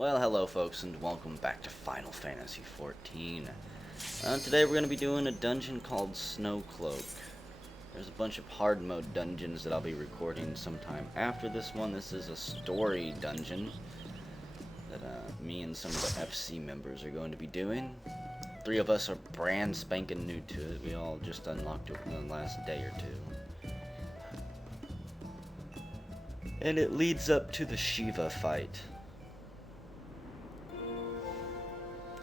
Well, hello folks, and welcome back to Final Fantasy XIV. Today we're going to be doing a dungeon called Snowcloak. There's a bunch of hard mode dungeons that I'll be recording sometime after this one. This is a story dungeon that me and some of the FC members are going to be doing. 3 of us are brand spanking new to it. We all just unlocked it in the last day or two. And it leads up to the Shiva fight.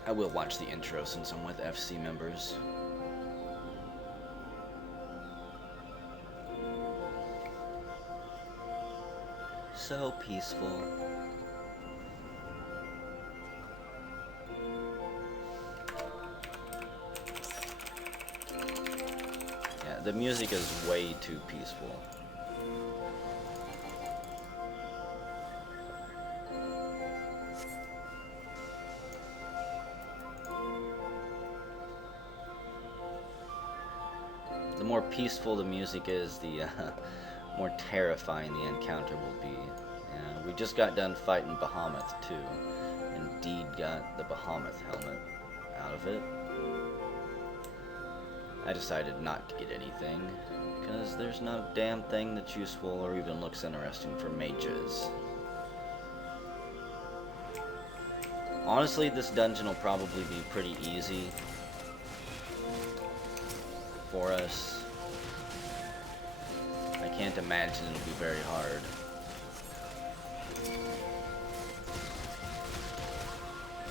I will watch the intro since I'm with FC members. So peaceful. Yeah, the music is way too peaceful. The more peaceful the music is, the more terrifying the encounter will be. We just got done fighting Bahamut too. Indeed got the Bahamut helmet out of it. I decided not to get anything, because there's no damn thing that's useful or even looks interesting for mages. Honestly, this dungeon will probably be pretty easy for us. I can't imagine it'll be very hard.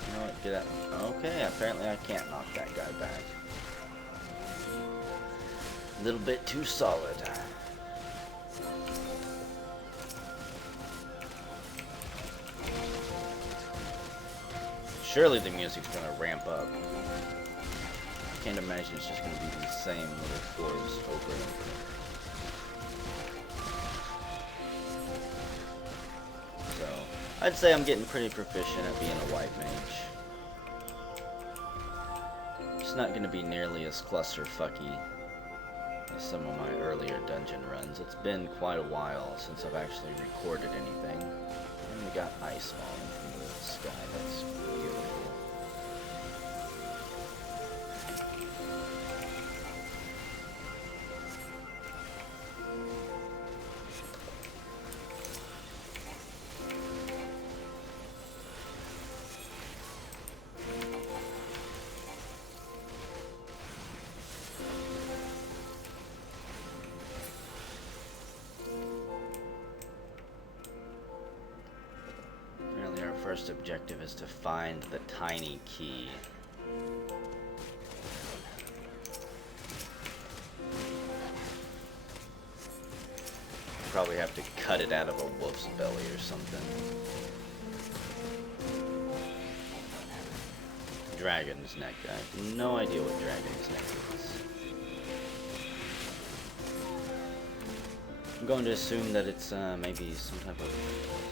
You know what, get out. Okay, apparently I can't knock that guy back. A little bit too solid. Surely the music's gonna ramp up. Can't imagine it's just going to be the same little chords over and over. So, I'd say I'm getting pretty proficient at being a white mage. It's not going to be nearly as clusterfucky as some of my earlier dungeon runs. It's been quite a while since I've actually recorded anything. And we got ice falling from the sky. That's beautiful. First objective is to find the tiny key. Probably have to cut it out of a wolf's belly or something. Dragon's neck. I have no idea what dragon's neck is. I'm going to assume that it's maybe some type of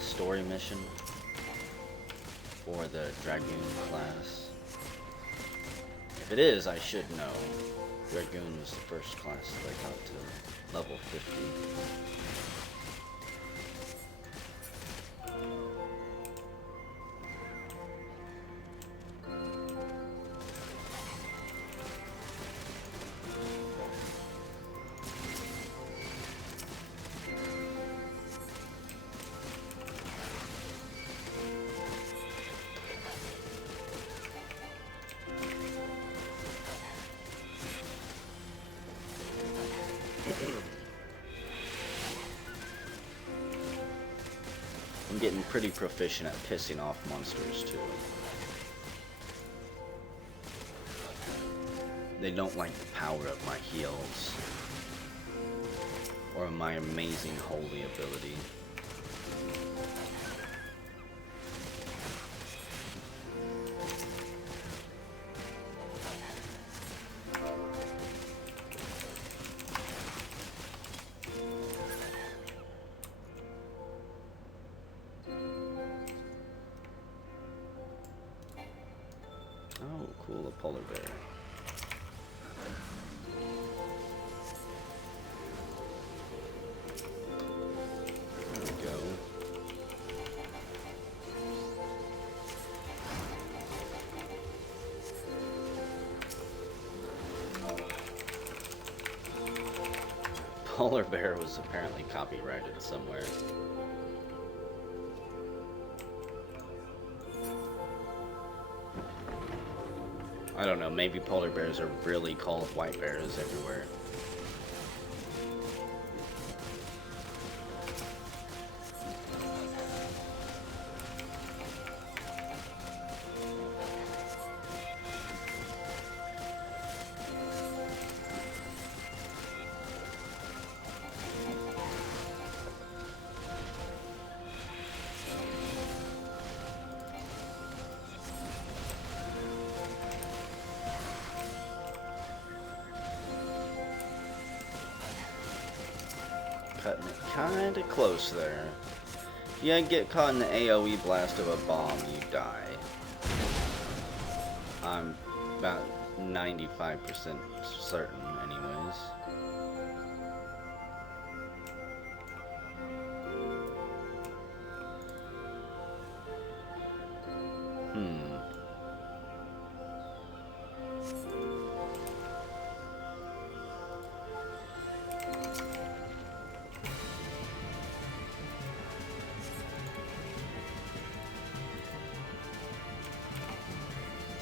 story mission for the Dragoon class. If it is, I should know. Dragoon was the first class that I got to level 50. I'm getting pretty proficient at pissing off monsters too. They don't like the power of my heals or my amazing holy ability. Oh, cool, a polar bear. There we go. polar bear was apparently copyrighted somewhere. I don't know, maybe polar bears are really called white bears everywhere. Cutting it kinda close there. Yeah, get caught in the AoE blast of a bomb, you die. I'm about 95% certain, anyways.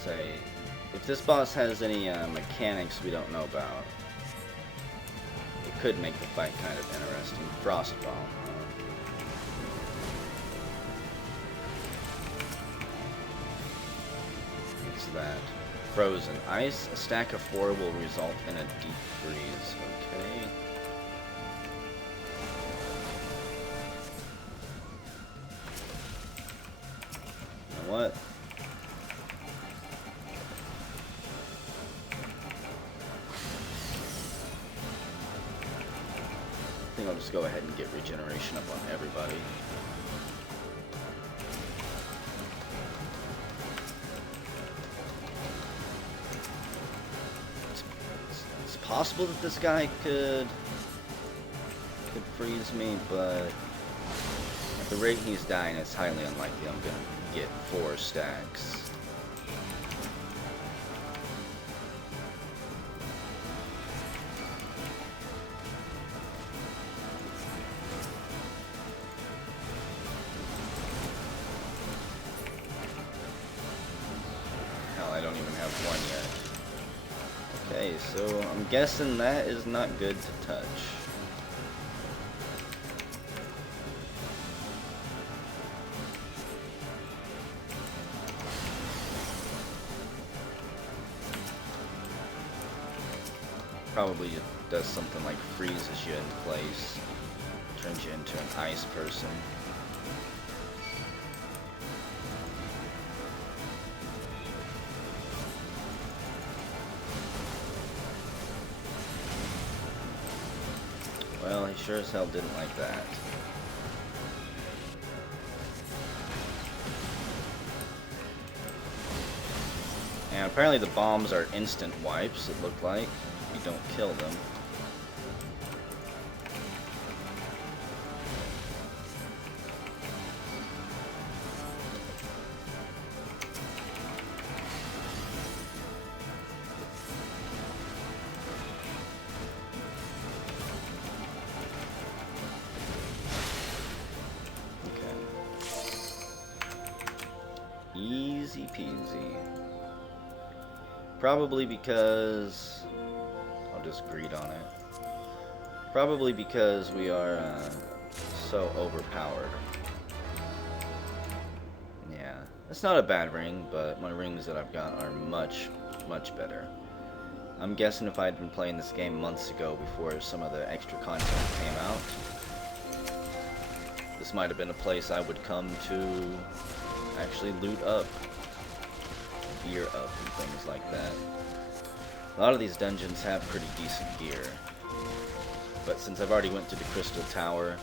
Say, if this boss has any mechanics we don't know about, it could make the fight kind of interesting. Frost bomb. What's that? Frozen ice. A stack of 4 will result in a deep freeze. Okay. You know what? I think I'll just go ahead and get regeneration up on everybody. It's possible that this guy could freeze me, but at the rate he's dying, it's highly unlikely I'm gonna get 4 stacks. I don't even have 1 yet. Okay, so I'm guessing that is not good to touch. Probably it does something like freezes you in place, turns you into an ice person. Well, he sure as hell didn't like that. And apparently the bombs are instant wipes, it looked like, if you don't kill them. Easy peasy. Probably because... I'll just greed on it. Probably because we are so overpowered. Yeah. It's not a bad ring, but my rings that I've got are much, much better. I'm guessing if I'd been playing this game months ago before some of the extra content came out, this might have been a place I would come to actually loot up, gear up, and things like that. A lot of these dungeons have pretty decent gear, but since I've already went to the Crystal Tower,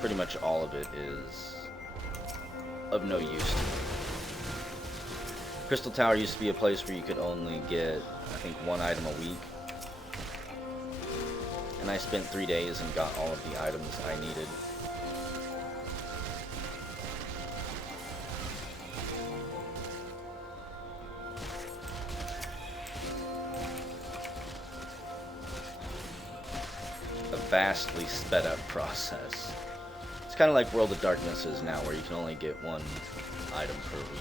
pretty much all of it is of no use to me. Crystal Tower used to be a place where you could only get, I think, 1 item a week, and I spent 3 days and got all of the items I needed. vastly sped up process. It's kind of like World of Darkness is now, where you can only get one item per week.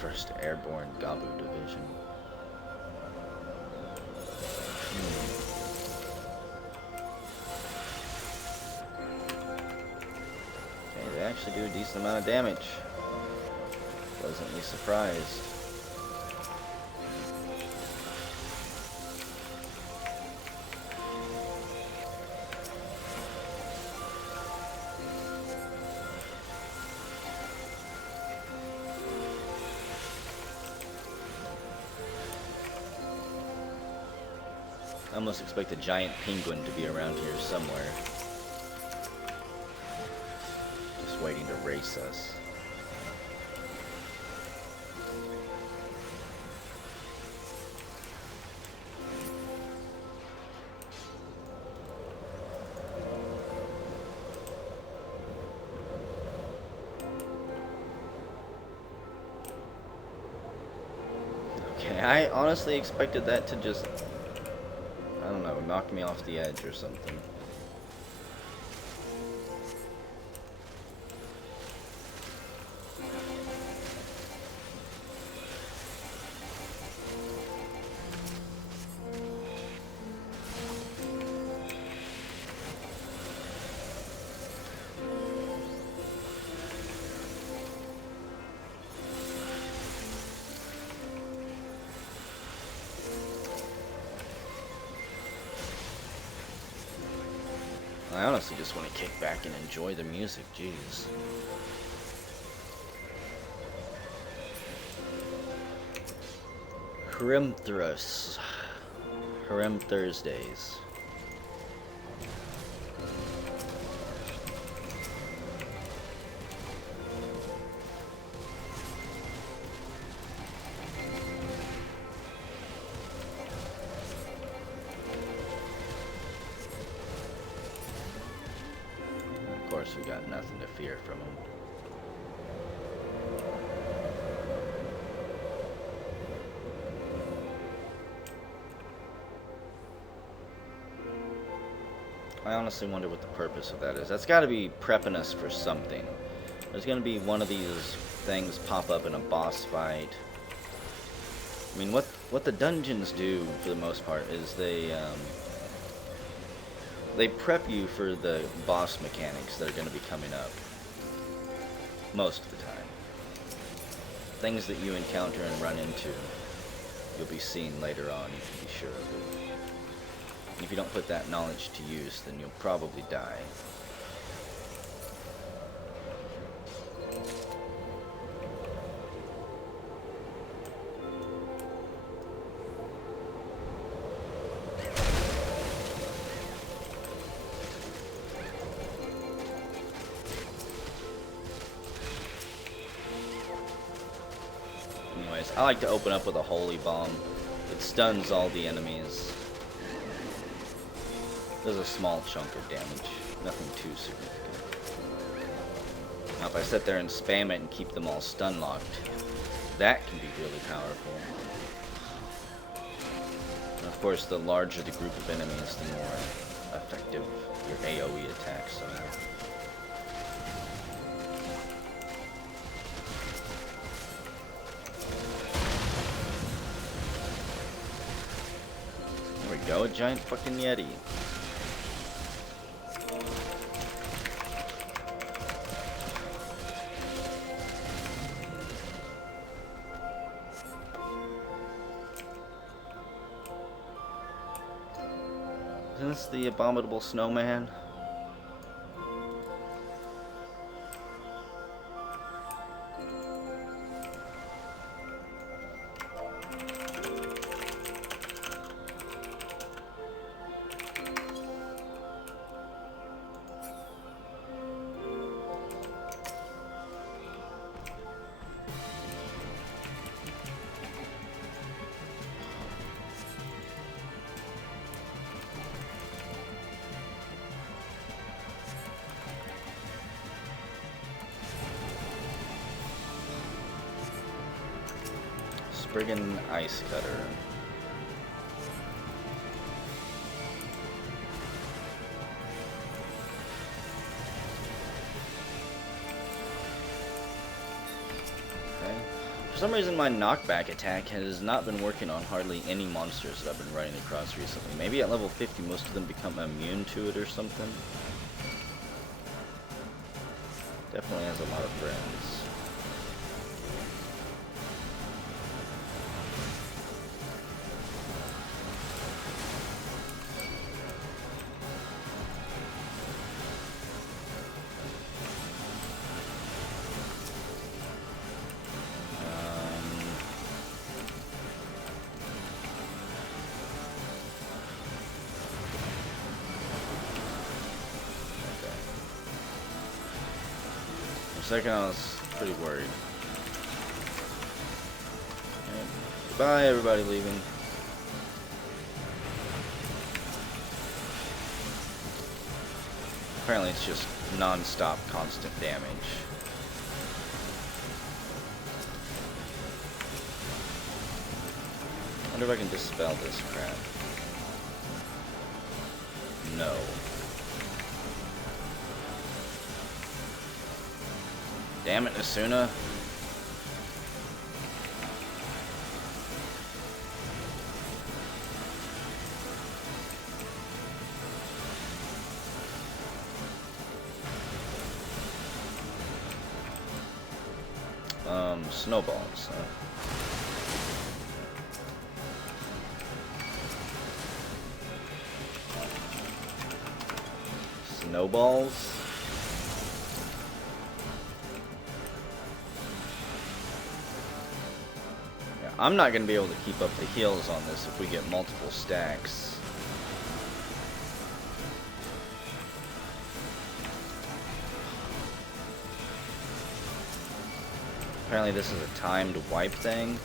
First Airborne Gabu Division. Okay, they actually do a decent amount of damage. Pleasantly surprised. I almost expect a giant penguin to be around here somewhere. Just waiting to race us. Okay, I honestly expected that to just, I don't know, knock me off the edge or something. I honestly just want to kick back and enjoy the music, jeez. Hrimthrus. Hrim Thursdays. Of course, we got nothing to fear from him. I honestly wonder what the purpose of that is. That's got to be prepping us for something. There's going to be one of these things pop up in a boss fight. I mean, what the dungeons do, for the most part, is they prep you for the boss mechanics that are going to be coming up. Most of the time. Things that you encounter and run into, you'll be seeing later on, you can be sure of it. If you don't put that knowledge to use, then you'll probably die. Anyways, I like to open up with a holy bomb. It stuns all the enemies. Does a small chunk of damage. Nothing too significant. Now if I sit there and spam it and keep them all stun locked, that can be really powerful. And of course, the larger the group of enemies, the more effective your AoE attacks are. There we go, a giant fucking Yeti. Isn't this the abominable snowman? Friggin' ice cutter. For some reason, my knockback attack has not been working on hardly any monsters that I've been running across recently. Maybe at level 50, most of them become immune to it or something. Definitely has a lot of friends. For a second, I was pretty worried. And goodbye, everybody leaving. Apparently, it's just non-stop, constant damage. I wonder if I can dispel this crap. No. Damn it, Asuna. Snowballs, huh? Snowballs? Yeah, I'm not going to be able to keep up the heals on this if we get multiple stacks. Apparently this is a timed wipe thing.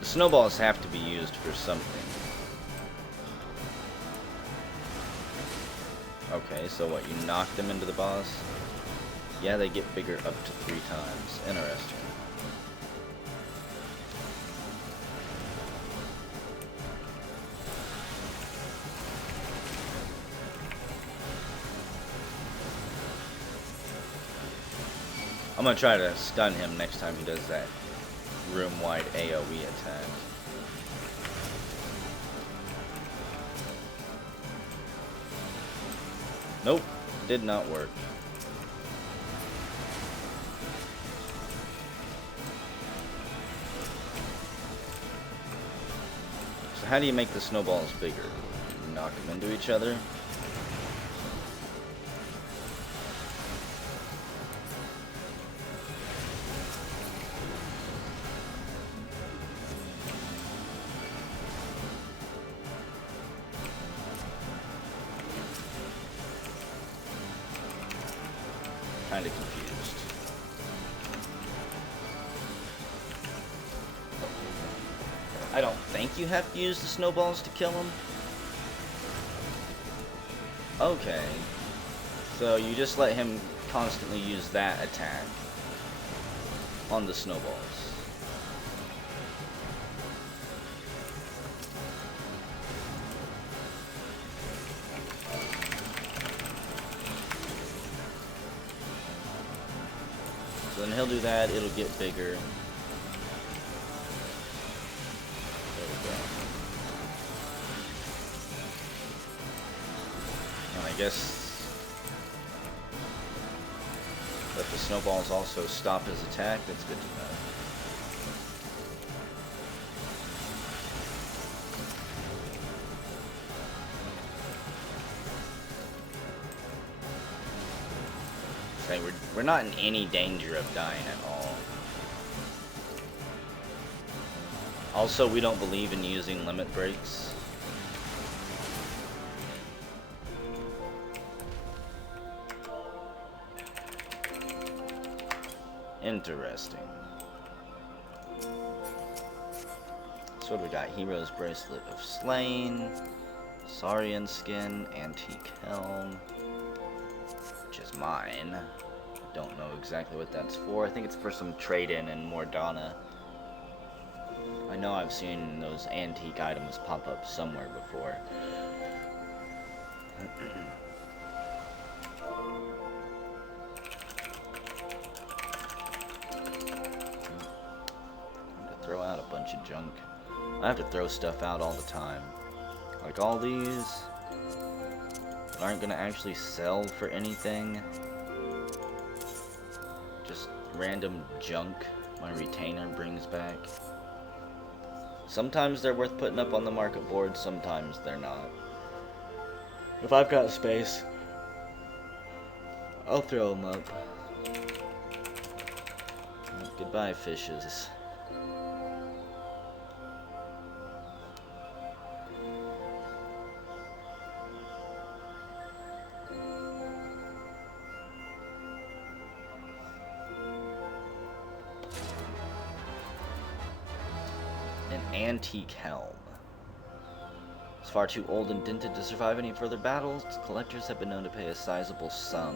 The snowballs have to be used for something. Okay, so what, you knock them into the boss? Yeah, they get bigger up to 3 times. Interesting. I'm gonna try to stun him next time he does that room-wide AoE attack. Nope, did not work. So how do you make the snowballs bigger? You knock them into each other? Kinda confused. I don't think you have to use the snowballs to kill him. Okay. So you just let him constantly use that attack on the snowballs. So then he'll do that, it'll get bigger. There we go. And I guess let the snowballs also stop his attack, that's good to know. Okay, we're not in any danger of dying at all. Also, we don't believe in using limit breaks. Interesting. So what do we got? Hero's Bracelet of Slain, Saurian Skin, Antique Helm, which is mine. I don't know exactly what that's for. I think it's for some trade-in in Mordana. I know I've seen those antique items pop up somewhere before. Throw out a bunch of junk. I have to throw stuff out all the time. Like all these aren't gonna actually sell for anything. Just random junk my retainer brings back. Sometimes they're worth putting up on the market board, sometimes they're not. If I've got space, I'll throw them up. Goodbye, fishes. An antique helm. It's far too old and dented to survive any further battles. Collectors have been known to pay a sizable sum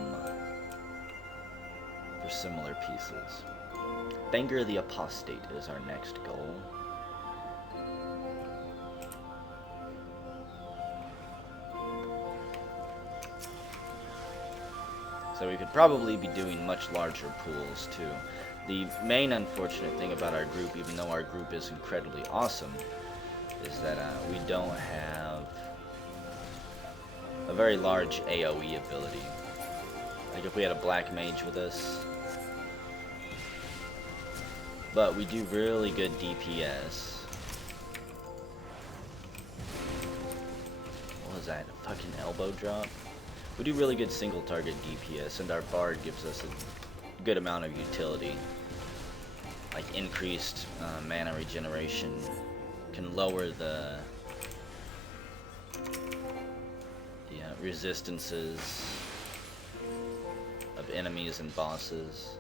for similar pieces. Banger the Apostate is our next goal. So we could probably be doing much larger pools too. The main unfortunate thing about our group, even though our group is incredibly awesome, is that we don't have a very large AoE ability. Like if we had a black mage with us, but we do really good DPS. What was that? A fucking elbow drop? We do really good single target DPS, and our bard gives us a good amount of utility. Like increased mana regeneration can lower the resistances of enemies and bosses,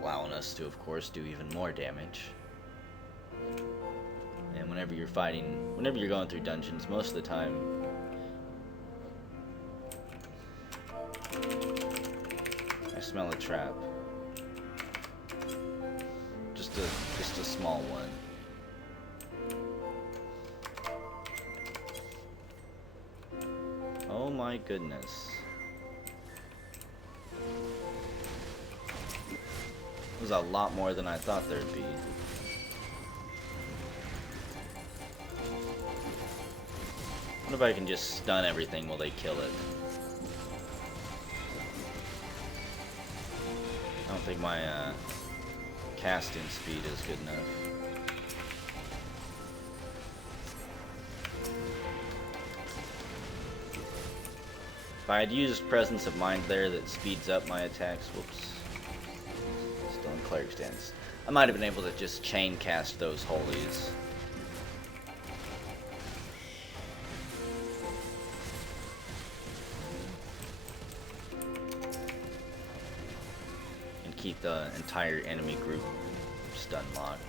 allowing us to, of course, do even more damage. And whenever you're going through dungeons, most of the time, I smell a trap. Just a small one. Oh my goodness. It was a lot more than I thought there'd be. What if I can just stun everything while they kill it? I don't think my casting speed is good enough. If I had used Presence of Mind there, that speeds up my attacks. Whoops. Still in Cleric stance. I might have been able to just chain cast those holies. And keep the entire enemy group stun locked.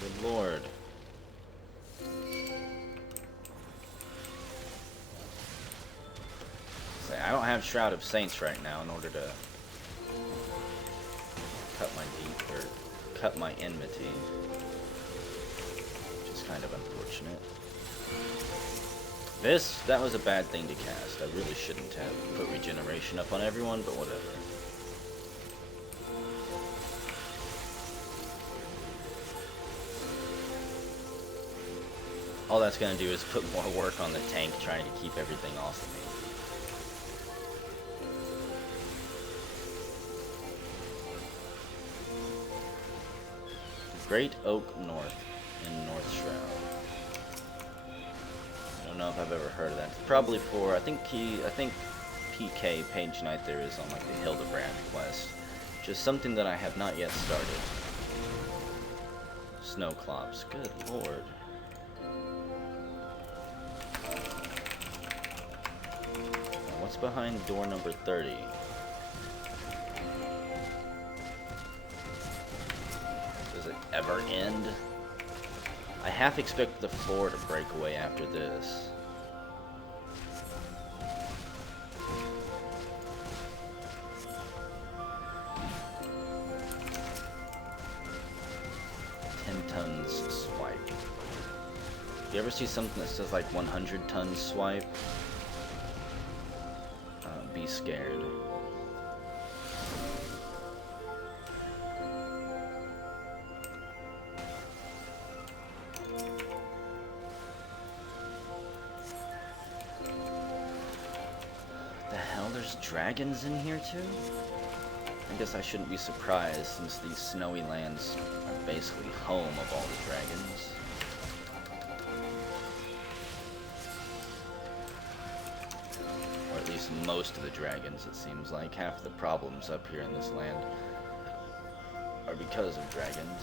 Good lord. Say, I don't have Shroud of Saints right now in order to cut my enmity, which is kind of unfortunate. That was a bad thing to cast. I really shouldn't have put regeneration up on everyone, but whatever. All that's going to do is put more work on the tank trying to keep everything off of me. Great Oak North in North Shroud. I don't know if I've ever heard of that. It's probably for, I think PK, Page Knight there is on like the Hildebrand quest. Which is something that I have not yet started. Snowcloaks, good lord. What's behind door number 30? Does it ever end? I half expect the floor to break away after this. You ever see something that says like 100 tons swipe? Be scared. The hell, there's dragons in here too? I guess I shouldn't be surprised since these snowy lands are basically home of all the dragons. At least most of the dragons, it seems like. Half the problems up here in this land are because of dragons.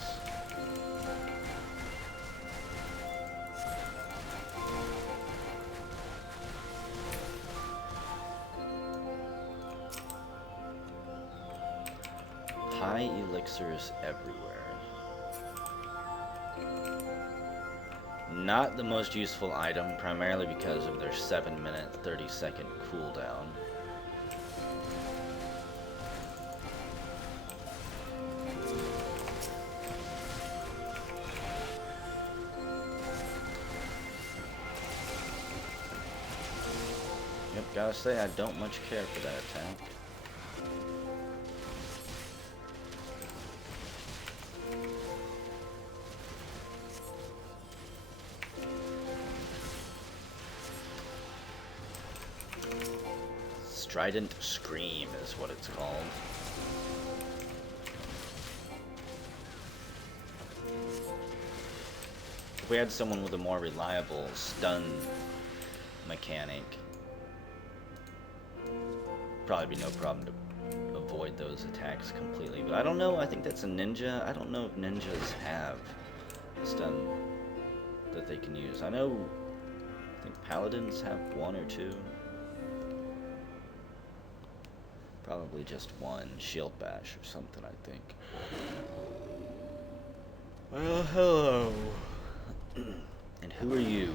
High elixirs everywhere. Not the most useful item, primarily because of their 7-minute, 30-second cooldown. Yep, gotta say, I don't much care for that attack. Strident Scream is what it's called. If we had someone with a more reliable stun mechanic, probably be no problem to avoid those attacks completely. But I don't know, I think that's a ninja. I don't know if ninjas have a stun that they can use. I think paladins have one or two. Probably just one. Shield bash or something, I think. Well, hello. And who are you?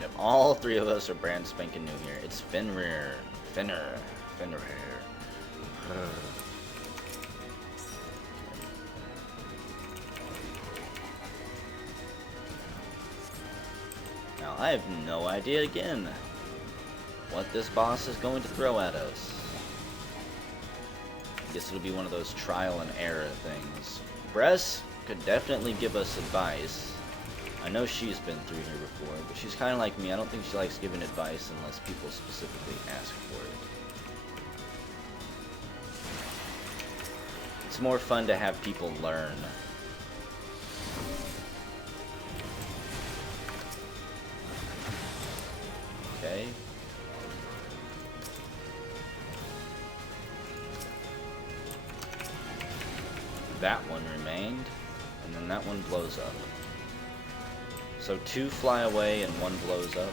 Yep, all three of us are brand spanking new here. It's Fenrir. Fenrir. Now, I have no idea, again, what this boss is going to throw at us. I guess it'll be one of those trial and error things. Bress could definitely give us advice. I know she's been through here before, but she's kind of like me. I don't think she likes giving advice unless people specifically ask for it. It's more fun to have people learn. Okay. That one remained, and then that one blows up. So 2 fly away and 1 blows up.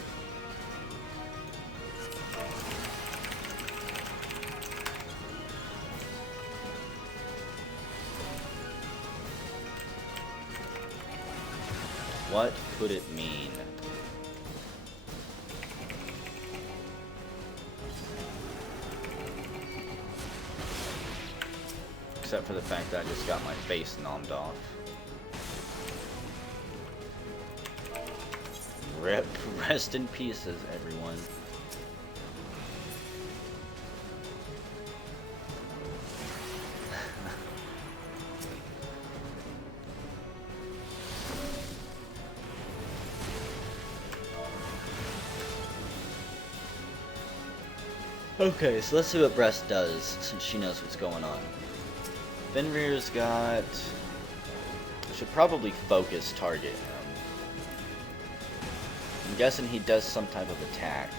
What could it mean? Except for the fact that I just got my face nommed off. Rest in pieces, everyone. Okay, so let's see what Bress does, since she knows what's going on. Fenrir's got... I should probably focus target him. I'm guessing he does some type of attack.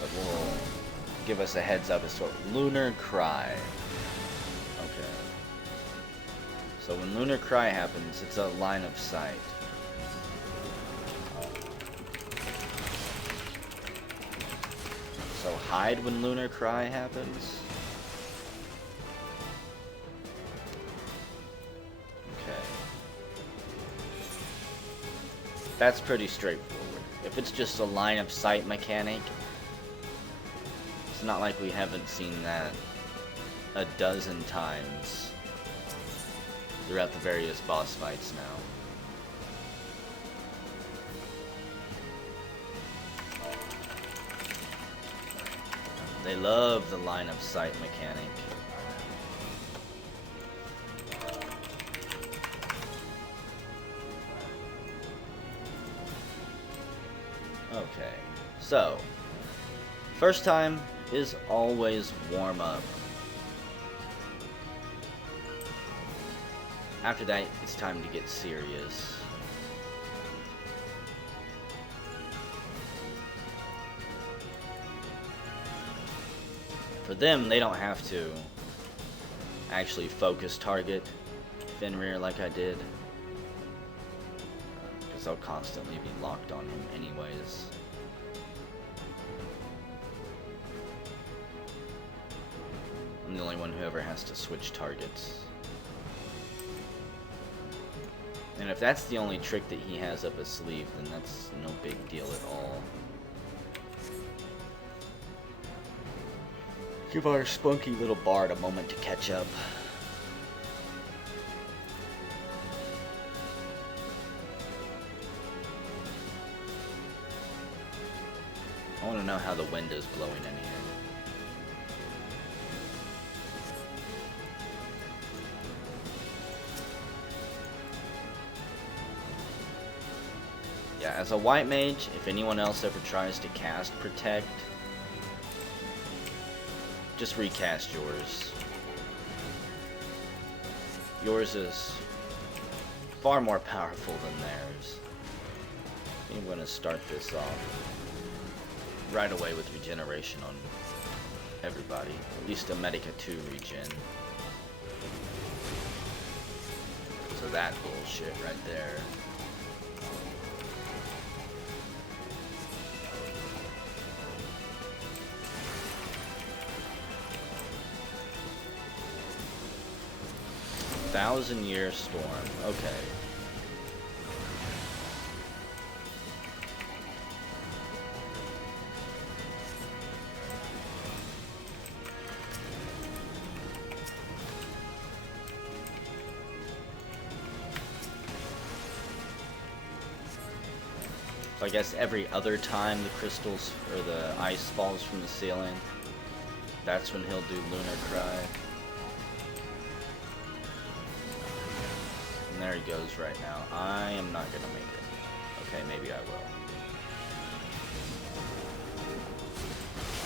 But give us a heads up as to Lunar Cry. Okay. So when Lunar Cry happens, it's a line of sight. So hide when Lunar Cry happens. Okay. That's pretty straightforward. If it's just a line of sight mechanic, it's not like we haven't seen that a dozen times throughout the various boss fights now. They love the line of sight mechanic. Okay, so first time is always warm up. After that, it's time to get serious. For them, they don't have to actually focus target Fenrir like I did, because I'll constantly be locked on him anyways. I'm the only one who ever has to switch targets. And if that's the only trick that he has up his sleeve, then that's no big deal at all. Give our spunky little bard a moment to catch up. I want to know how the wind is blowing in here. Yeah, as a white mage, if anyone else ever tries to cast Protect, just recast yours. Yours is far more powerful than theirs. I'm going to start this off right away with regeneration on everybody. At least a Medica 2 regen. So that bullshit right there. Thousand-Year Storm. Okay. So I guess every other time the crystals or the ice falls from the ceiling, that's when he'll do Lunar Cry. There he goes right now. I am not gonna make it. Okay, maybe I will.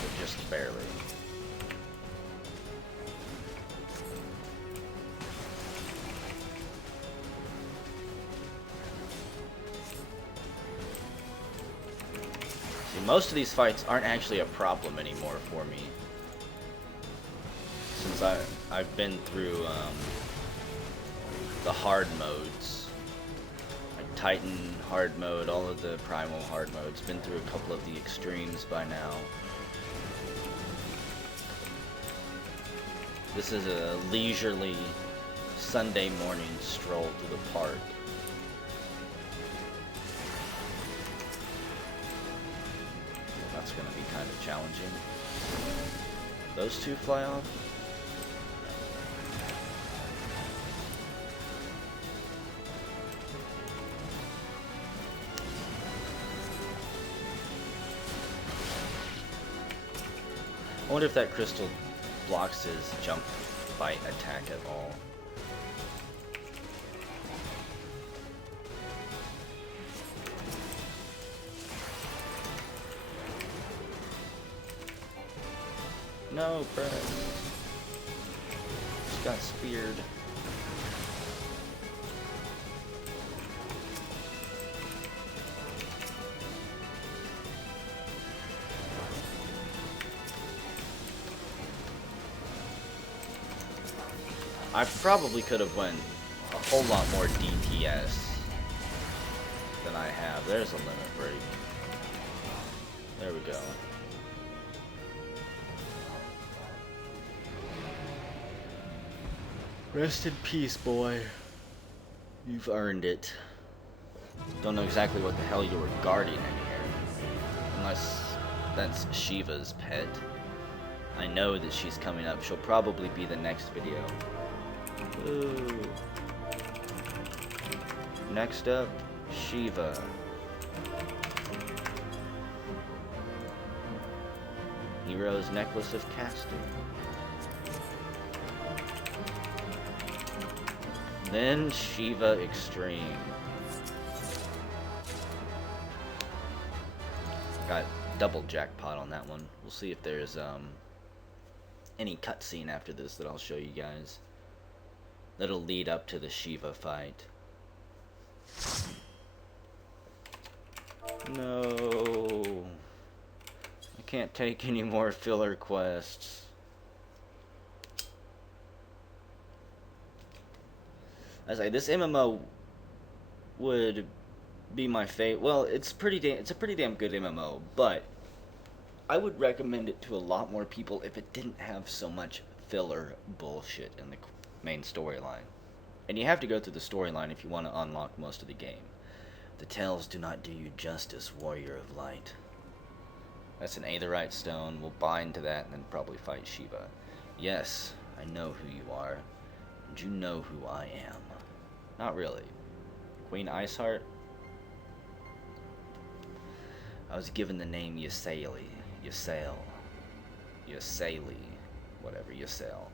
But just barely. See, most of these fights aren't actually a problem anymore for me. Since I've been through the hard modes, like Titan hard mode, all of the primal hard modes. Been through a couple of the extremes by now. This is a leisurely Sunday morning stroll through the park. That's going to be kind of challenging. Those two fly off. I wonder if that crystal blocks his jump bite attack at all. No, Brett. Just got speared. I probably could have went a whole lot more DPS than I have. There's a limit break. There we go. Rest in peace, boy. You've earned it. Don't know exactly what the hell you were guarding in here. Unless that's Shiva's pet. I know that she's coming up. She'll probably be the next video. Ooh. Next up, Shiva. Hero's Necklace of Casting. Then Shiva Extreme. Got double jackpot on that one. We'll see if there's any cutscene after this that I'll show you guys. That'll lead up to the Shiva fight. No. I can't take any more filler quests. I say this MMO would be my favorite. Well, it's a pretty damn good MMO, but I would recommend it to a lot more people if it didn't have so much filler bullshit in the main storyline. And you have to go through the storyline if you want to unlock most of the game. The tales do not do you justice, Warrior of Light. That's an Aetherite stone. We'll bind to that and then probably fight Shiva. Yes, I know who you are. And you know who I am. Not really. Queen Iceheart? I was given the name Ysaeli. Ysaeli. Whatever, Ysael.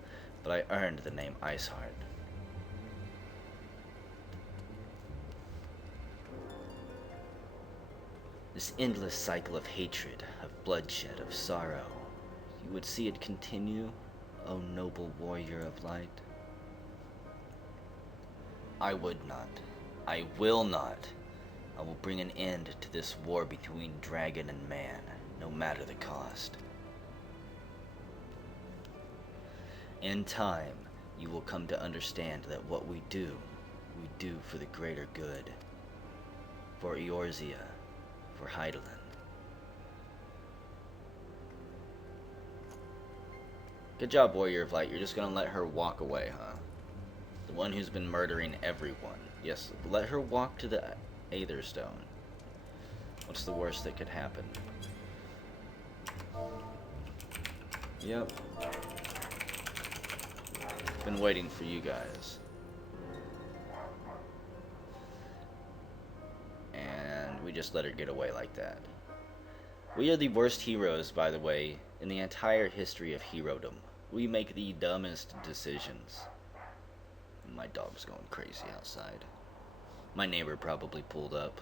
But I earned the name Iceheart. This endless cycle of hatred, of bloodshed, of sorrow. You would see it continue, O noble warrior of light? I would not. I will not. I will bring an end to this war between dragon and man, no matter the cost. In time, you will come to understand that what we do for the greater good. For Eorzea, for Hydaelyn. Good job, Warrior of Light. You're just gonna let her walk away, huh? The one who's been murdering everyone. Yes, let her walk to the Aetherstone. What's the worst that could happen? Yep. Been waiting for you guys. And we just let her get away like that. We are the worst heroes, by the way, in the entire history of herodom. We make the dumbest decisions. My dog's going crazy outside. My neighbor probably pulled up.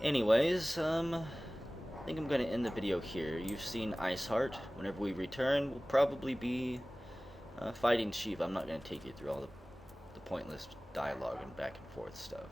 Anyways, I think I'm going to end the video here. You've seen Iceheart. Whenever we return, we'll probably be fighting Shiva. I'm not going to take you through all the pointless dialogue and back and forth stuff.